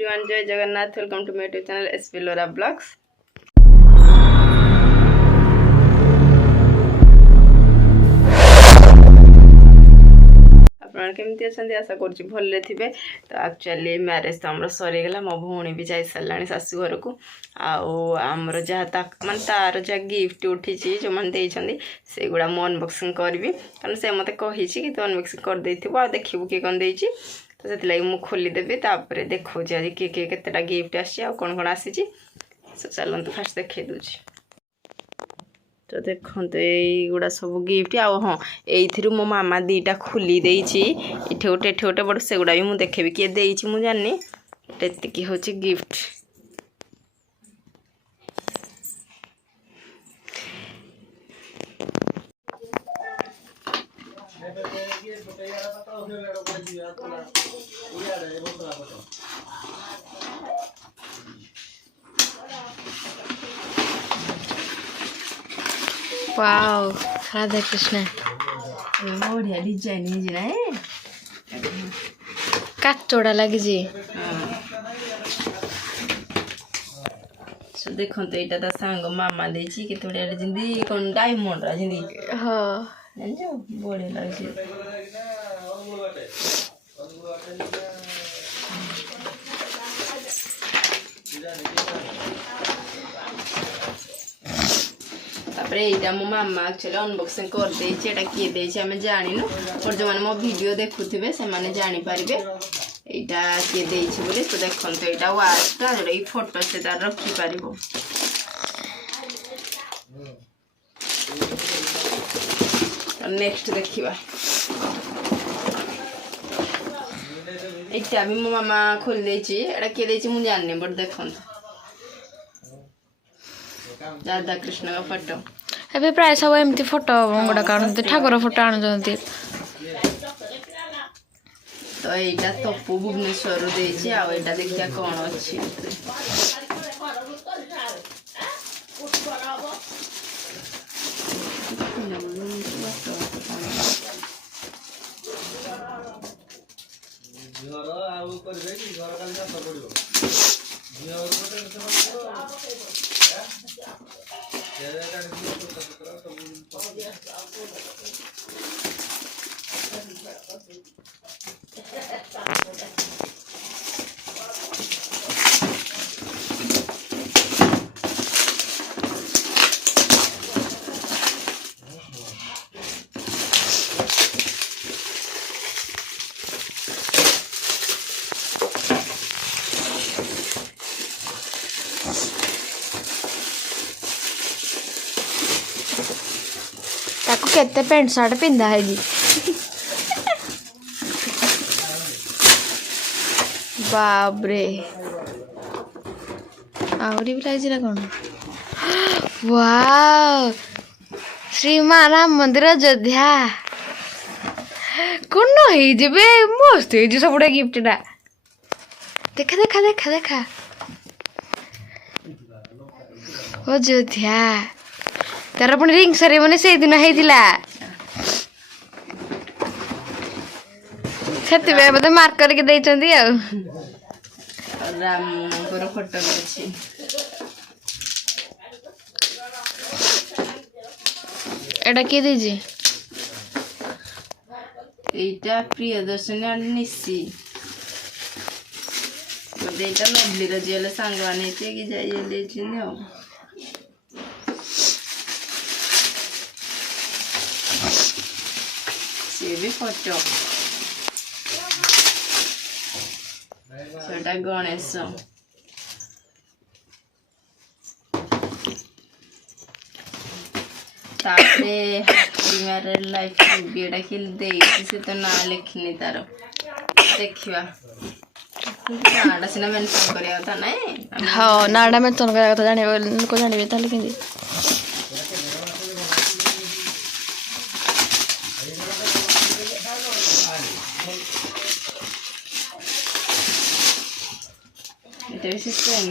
एवरीवन, जय Jagannath. Welcome to my YouTube channel SP Lora blogs. केमती अच्छा आशा करुँच भले थे। तो एक्चुअली मैरेज तो आम सरीगला। मो भौणी भी जा सारा शाशु घर को। आमर जहाँ मान तार जहाँ गिफ्ट उठी जो मैंने से गुड़ा मु अनबॉक्सिंग करी कारण से मत कही कि तू अनबॉक्सिंग कर देखू देखू किए कौन दे तो से मुझे खोलीदेवी तापर देखा आज किए किए केतेटा गिफ्ट आसी कौन कौन आसी। चलते फास्ट देखे दूसरी तो देखते युवा सब गिफ्ट हाँ ये मो मामा दीटा खोली देती इटे गोटे बट से गुड़ा भी मुझे देखेबी किए देती मुझे जानी एति हूँ गिफ्ट। वाओ राधा कृष्ण बढ़िया डिजाइन काचोड़ा लगी देखते यहाँ तो सांग मामा देती के जिंदी कौन डायमंड जिंदी हाँ बढ़िया लगे। यहाँ मो मामा एक्चुअली अनबॉक्सिंग कर देटा किए देती आम जानु और जो मैंने मो वीडियो देखुवे से मैंने जानीपारे यहाँ किए देती बोले। तो देखते यहाँ वाचटा जोटा कि फोटो से तार रखिपार। नेक्स्ट देखा यहाँ भी मो मामा खोल देती किए देती मुझे जानी बट देखते राधा कृष्ण का फोटो अभी प्राय सब एमती फोटो गुड़ा काढ़ते ठाकुर फोटो आणुंट। तो यहाँ तपु भुवनेश्वर देती यहाँ देखिए कौन अच्छी केते पेंट शर्ट पिंधा है जी बाबरे आहरी भी लगी ना कौन वाह श्री राम मंदिर अयोध्या कौन हो मस्त हो सब गिफ्ट टा देखा देखा देखा देखा अयोध्या तार पुणी रिंग सेरेमनी से दिन होता से बोधे मार्क करके देइचंदी आ राम फोटो अच्छी एटा किए दीजिए एटा प्रियदर्शनी निशी बोधे एटा लवली रजियल सांग आने कि जाइए सी भी फोटो सेटा गणेश मैरिड लाइफ वीडियोटा कि से तो ना लिखनी तार देखा नाटा सीना मेनसन करवा कथा ना हाँ नाटा मेनसन करवा कथा जान लोक जानवे ताले कि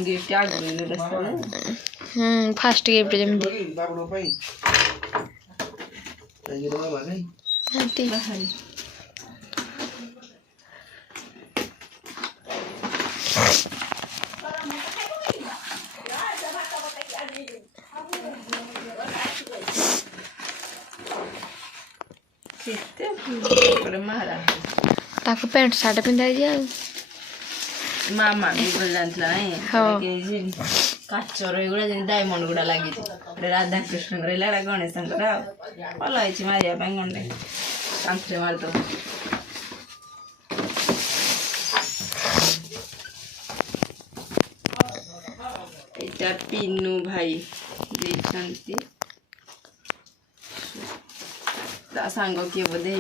गिफ्ट फास्ट गिफ्ट ତାକୁ ପ୍ୟାଣ୍ଟ ସାର୍ଟ ପିନ୍ଧାଇଛି ଆଉ ମାମା ବି ଭଲ ଜାଣିଥିଲା ନାଇଁ କାଚର ଏଗୁଡା ଯେମିତି ଡାଇମଣ୍ଡ ଗୁଡା ଲାଗିଛି ଗୋଟେ ରାଧାକୃଷ୍ଣଙ୍କର ହେଲା ଏଟା ଗଣେଶଙ୍କର ଆଉ ଭଲ ହେଇଛି ମାରିବା ପାଇଁ ଗଣ୍ଡେ କାନ୍ଥରେ ମାରିଦବ ଏଇଟା ପିନୁ ଭାଇ ଦେଇଛନ୍ତି ତା ସାଙ୍ଗ କିଏ ବୋଧେ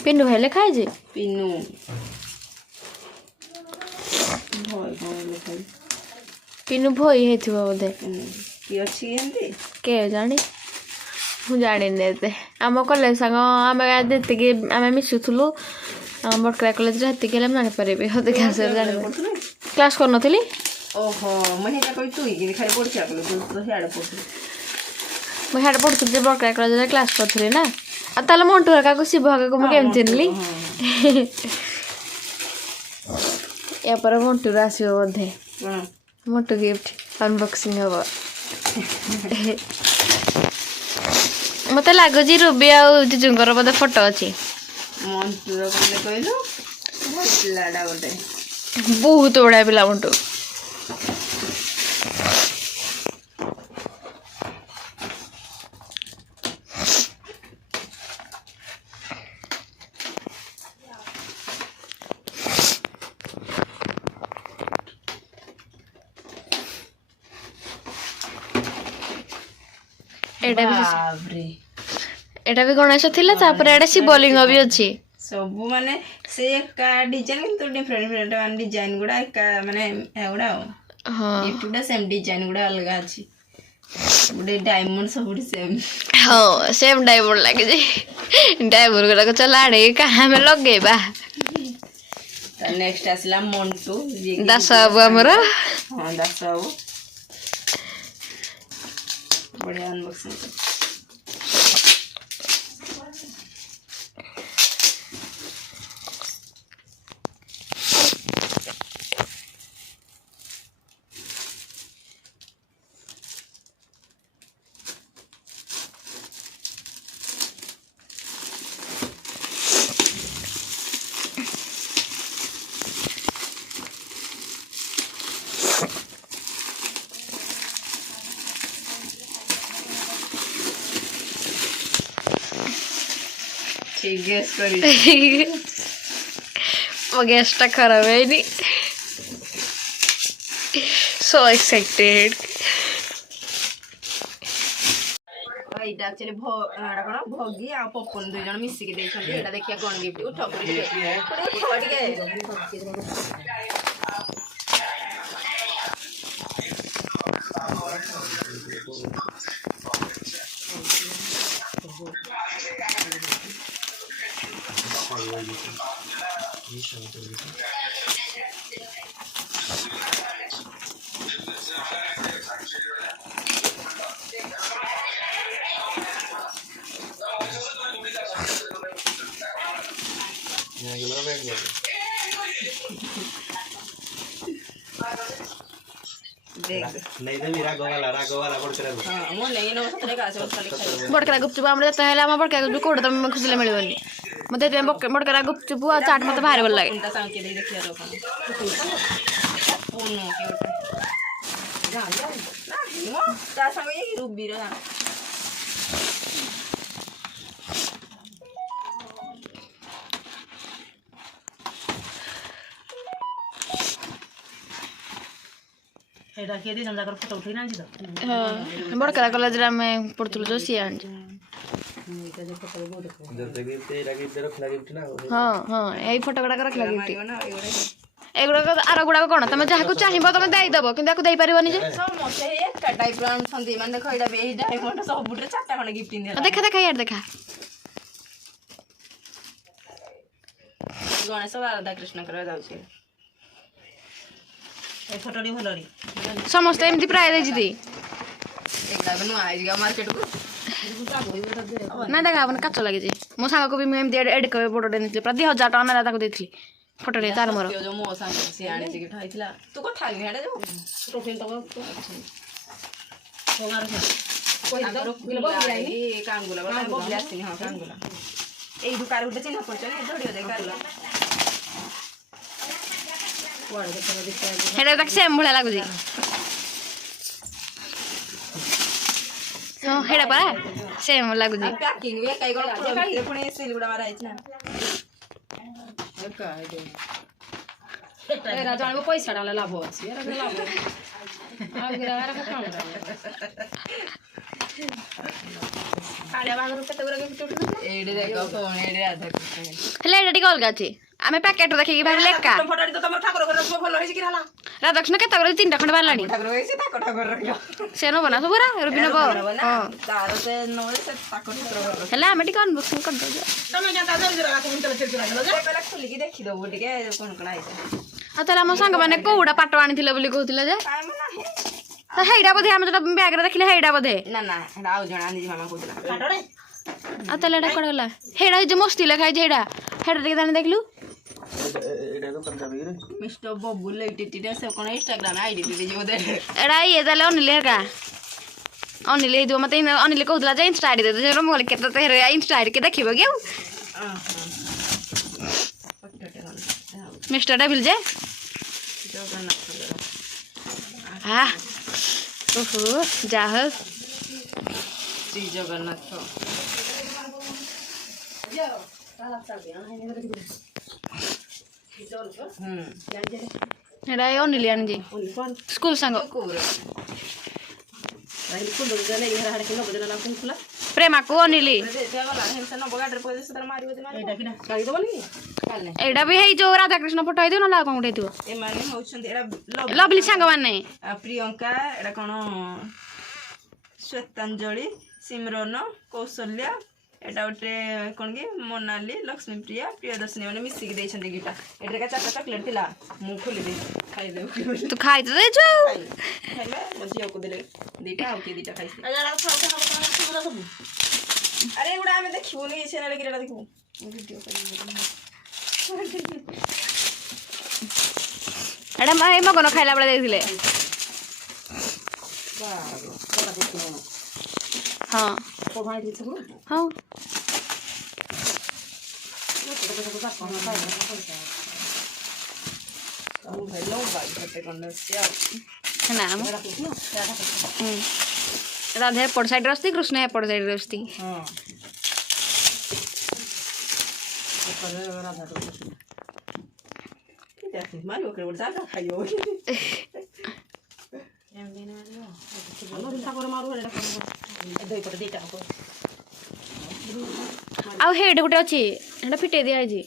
ପିନୁ ଭାଇ ଲେଖା ହେଇଛି ପିନୁ ଭୟ କଣ ଲେଖା ପିନୁ ଭଇ ହେଇଥିବ ବୋଧେ କିଏ ଅଛି ଏମିତି କେ ଜାଣି ମୁଁ ଜାଣିନି ଏତେ ଆମ କଲେଜ ସାଙ୍ଗ ଆମେ ଯେତିକି ଆମେ ମିଶୁଥିଲୁ ଆମ ବଡ଼କରା କଲେଜରେ ସେତିକି ହେଲେ ମୁଁ ଜାଣିପାରିବି ଅଧିକା ଜାଣିପାରିବି କ୍ଲାସ୍ କରୁନଥିଲି ଓହୋ ମୁଁ ସେଇଟା କହି ତୁ ଖାଲି ପଢୁଛି ତୁ ତ ସିଆଡ଼େ ପଢୁଥିଲି ମୁଁ ସିଆଡ଼େ ପଢ଼ୁଥିଲି ଯେ ବଡ଼କରା କଲେଜରେ କ୍ଲାସ୍ କରୁଥିଲି ନା ଆଉ ତାହେଲେ ମଣ୍ଟୁ ହରିକାକୁ ଶିବ ହରିକାକୁ ମୁଁ କେମିତି ଚିହ୍ନିଲି ୟା ପରେ ମଣ୍ଟୁର ଆସିବ ବୋଧେ ମଣ୍ଟୁ ଗିଫ୍ଟ ଅନବକ୍ସିଂ ହବ ମତେ ଲାଗୁଛି ରୁବି ଆଉ ଜିଜୁଙ୍କର ବୋଧେ ଫଟୋ ଅଛି ମଣ୍ଟୁର କହିଲେ କହିଲୁ ପିଲାଟା ଗୋଟେ ବହୁତ ବଢ଼ିଆ ପିଲା ମଣ୍ଟୁ ଏଟା ବି ଗଣେଶ ଥିଲା ତାପରେ ଏଟା ଶିବଲିଙ୍ଗ ବି ଅଛି ସବୁ ମାନେ ସେ ଏକା ଡିଜାଇନ କିନ୍ତୁ ଡିଫରେଣ୍ଟ ଡିଫରେଣ୍ଟ ମାନେ ଡିଜାଇନ ଗୁଡା ଏକା ମାନେ ଏଗୁଡା ଆଉ ଗିଫ୍ଟ ଗୁଡା ସେମ୍ ଡିଜାଇନ ଗୁଡା ଅଲଗା ଅଛି ଗୋଟେ ଡାଇମଣ୍ଡ ସବୁଠି ସେମ୍ ହଁ ସେମ୍ ଡାଇମଣ୍ଡ ଲାଗିଛି ଡାଇମଣ୍ଡ ଗୁଡାକ ଚଲା ଆଡ଼େ କାହା ଆମେ ଲଗେଇବା ନେକ୍ସଟ ଆସିଲା ମଣ୍ଟୁ ଦାସ ବାବୁ ଆମର ହଁ ଦାସ ବାବୁ ବଢିଆ ଅନବକ୍ସିଂ ठीक गेस करी ମୋ ଗ୍ୟାସ୍ଟା ଖରାପ ହେଇନି ସୋ ଏକ୍ସାଇଟେଡ୍ ଏଇଟା ଆକ୍ଚୁଆଲି ଏଇଟା କଣ ଭଗି ଆଉ ପପନ ଦୁଇ ଜଣ ମିଶିକି ଦେଇଛନ୍ତି ଏଇଟା ଦେଖିବା କଣ ଗିଫ୍ଟ ଉଠ ଟିକେ ବଡ଼କରା ଗୁପଚୁପ ଆମର ଯେତେ ହେଲେ ଆମ ବଡ଼କରା ଗୁପଚୁପ କୋଉଟା ତମେ ଖୁସିଲେ ମିଳିବନି ମତେ ସେଥିପାଇଁ ବଡ଼କରା ଗୁପଚୁପ ଆଉ ଚାଟ୍ ମତେ ଭାରି ଭଲ ଲାଗେ ରୁବିର ବଡ଼କରା କଲେଜରେ ଆମେ ପଢୁଥିଲୁ ଯୋଉ ସିଏ ଆଣିଛୁ ହଁ ହଁ ଏଇ ଫଟୋ ଗୁଡାକ ରଖିଲା ଗିଫ୍ଟ ଏଗୁଡାକ ଆର ଗୁଡାକ କଣ ତମେ ଯାହାକୁ ଚାହିଁବ ତମେ ଦେଇଦବ କିନ୍ତୁ ଆକୁ ଦେଇପାରିବନି ଯେ ଦେଖା ଦେଖା ଇଆଡେ ଦେଖା ଗଣେଶ ରାଧାକୃଷ୍ଣଙ୍କର ଯାଉଛି ସମସ୍ତେ ଏମିତି ପ୍ରାୟ ଦେଇଛି ଏଗୁଡାକ ନୂଆ ହେଇଯିବ ମାର୍କେଟକୁ ନା ଦେଖା ହବନି କାଚ ଲାଗିଛି ମୋ ସାଙ୍ଗକୁ ବି ମୁଁ ଏମିତି ଏଡ୍ କରି ଫଟୋଟେ ନେଇଥିଲି ପୁରା 2000 ଟଙ୍କା ନେଲା ତାକୁ ଦେଇଥିଲି ଫଟୋଟେ ତାର ମୋର ଯୋଉ ମୋ ସାଙ୍ଗ ସିଏ ଆଣିଛି ଗିଫ୍ଟ ହେଇଥିଲା ତୁ କଥା ହେବି ହେଟା ଯୋଉ କାଙ୍ଗୁଲା ବବଲି ଆସିନି ହଁ କାଙ୍ଗୁଲା ଏଇ ଦୁକାର ଗୋଟେ ଚିହ୍ନ ପଡୁଛନ୍ତି ଧଡ଼ିବ ଦେ କାରୁଲା ହେଟା ତାକୁ ସେମ୍ ଭଳିଆ ଲାଗୁଛି ହଁ ହେଟା ପରା ସେମ୍ ଲାଗୁଛି ପ୍ୟାକିଂ ବି ଏକାଇ କଣ ଭିତରେ ପୁଣି ସିଲ୍ ଗୁଡ଼ା ମାରା ହେଇଛି ନା ଏରା ଜାଣିବ ପଇସାଟା ହେଲେ ଲାଭ ଅଛି ଏରା ଲାଭ କାଳିଆ ବାହାଘର କେତେ ଗୁରା ଗିଫ୍ଟ ଉଠୁନଥିଲା ଏଇଠି ଦେଖ କଣ ଏଇଠି ରାଧାକୃଷ୍ଣ ହେଲେ ଏଇଟା ଟିକେ ଅଲଗା ଅଛି ଆମେ ପ୍ୟାକେଟ ଦେଖିକି ଭାବିଲେ ଏକା ଫଟୋଟି ତ ତମ ଠାକୁର ଘର ସବୁ ଭଲ ହେଇଛି କି ହେଲା ରାଧାକୃଷ୍ଣ କେତେ ଗୁରା 3ଟା ଖଣ୍ଡେ ବାହାରିଲାଣି ଠାକୁର ହେଇଛି ତାକ ଠାକୁର ରଖିବ ସେ ନବ ନା ସବୁ ରୁବି ନବ ହଁ ତାର ସେ ନହେଲେ ସେ ତାକ ଠାକୁର ଘର ହେଲେ ଆମେ ଟିକେ ଅନବକ୍ସିଂ କରିଦେଉଛୁ ତମେ କେନ୍ତା ଜଲ୍ଦି କହିଲା ଖୋଲିକି ଦେଖିଦବୁ ଟିକେ କଣ କଣ ହେଇଛି ଆଉ ତାହେଲେ ଆମ ସାଙ୍ଗମାନେ କୋଉଟା ପାଟ ଆଣିଥିଲେ ବୋଲି କହୁଥିଲେ ଯେ କାଇଁ ମୁଁ ନାହିଁ ତ ହେଇଟା ବୋଧେ ଆମେ ଯୋଉଟା ବ୍ୟାଗରେ ଦେଖିଲେ ହେଇଟା ବୋଧେ ନା ନା ହେଟା ଆଉ ଜଣେ ଆନିଜି ମାମା କହୁଥିଲା ଆଉ ତାହେଲେ ଏଇଟା କୁଆଡ଼େ ଗଲା ହେଇଟା ହେଇଛି ମସ୍ତି ଲେଖା ହେଇଛି ହେଇଟା ହେଇଟା ଟିକେ ତାହେଲେ ଦେଖିଲୁ ମିଷ୍ଟର ବବୁ ଲେଟିଟିଟା ସେ କଣ ଇନଷ୍ଟାଗ୍ରାମ ଆଇଡି ଯିବ ଦେ ଏଇଟା ଇଏ ତାହେଲେ ଅନିଲ ହେକା ଅନିଲ ହେଇଥିବ ମତେ ଅନିଲ କହୁଥିଲା ଯେ ଇନଷ୍ଟା ଆଇଡି ଦେତେ ମୁଁ କହିଲି କେତେ ତ ଇନଷ୍ଟା ଆଇଡି କିଏ ଦେଖିବ କି ଆଉ ମିଷ୍ଟର ଡେଭିଲ ଯେ ଆ ଓହୋ ଯାହା ହଉ ଶ୍ରୀ ଜଗନ୍ନାଥ ଏଇଟା ଏ ଅନିଲ ଆଣିଛି ସ୍କୁଲ ସାଙ୍ଗ ପ୍ରେମାକୁ ଅନିଲି ଏଇଟା ବି ହେଇ ଯୋଉ ରାଧାକୃଷ୍ଣ ଫଟୋ ହେଇଥିବ ନହେଲେ ଆଉ କଣ ଗୋଟେ ହେଇଥିବ ଏମାନେ ହଉଛନ୍ତି ଏଟା ଲଭଲି ସାଙ୍ଗମାନେ ପ୍ରିୟଙ୍କା ଏଟା କଣ ଶ୍ଵେତାଞ୍ଜଳି ସିମରନ କୌଶଲ୍ୟା ଏଟା ଗୋଟେ କଣ କି ମୋନାଲି ଲକ୍ଷ୍ମୀପ୍ରିୟା ପ୍ରିୟଦର୍ଶିନୀ ମାନେ ମିଶିକି ଦେଇଛନ୍ତି ଗିଫ୍ଟ ଏଠାରେ 4ଟା ଚକଲେଟ ଥିଲା ମୁଁ ଖୋଲି ଦେଇଛି ଖାଇଦେବୁ ତୁ ଖାଇ ତ ଦେଇଛୁ ଖାଇଲେ ମୋ ଝିଅକୁ ଦେଲେ 2ଟା ଆଉ କିଏ 2ଟା ଖାଇଛି ଆରେ ଏଗୁଡ଼ା ଆମେ ଦେଖିବୁନି ଚ୍ୟାନେଲ କିଟା ଦେଖିବୁ ଭିଡ଼ିଓ ଏଇଟା ଏଇ ମଗନ ଖାଇଲା ବେଳେ ଦେଇଥିଲେ ହଁ ହଁ ନା ରାଧା ଏପଟ ସାଇଡରେ ବସିଛି କୃଷ୍ଣ ଏପଟ ସାଇଡରେ ବସିଛି ଆଉ ହେଇଟା ଗୋଟେ ଅଛି ହେଟା ଫିଟେଇ ଦିଆଯାଇଛି